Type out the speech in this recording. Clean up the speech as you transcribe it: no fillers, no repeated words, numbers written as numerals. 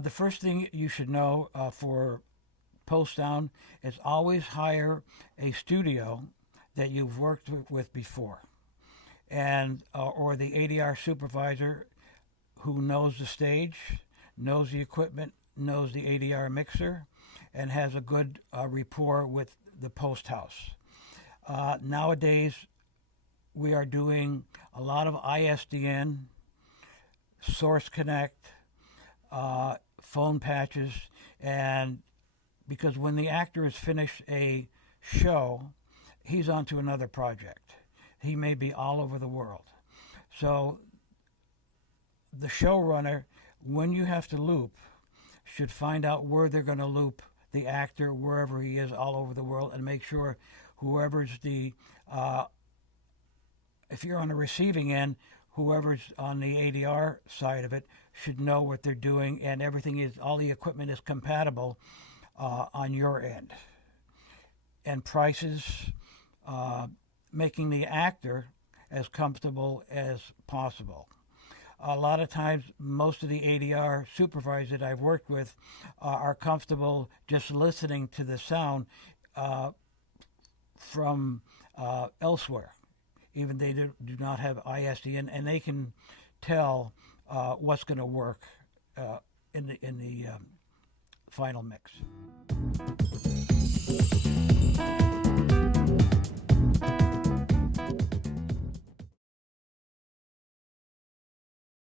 The first thing you should know for post down is always hire a studio that you've worked with before, and or the ADR supervisor who knows the stage, knows the equipment, knows the ADR mixer, and has a good rapport with the post house. Nowadays, we are doing a lot of ISDN, Source Connect, phone patches, and because when the actor has finished a show, he's on to another project. He may be all over the world. So the showrunner, when you have to loop, should find out where they're going to loop the actor wherever he is all over the world, and make sure whoever's if you're on the receiving end, whoever's on the ADR side of it should know what they're doing, and all the equipment is compatible on your end. And prices, making the actor as comfortable as possible. A lot of times, most of the ADR supervisors that I've worked with are comfortable just listening to the sound from elsewhere. Even they do not have ISDN, and they can tell what's going to work in the final mix.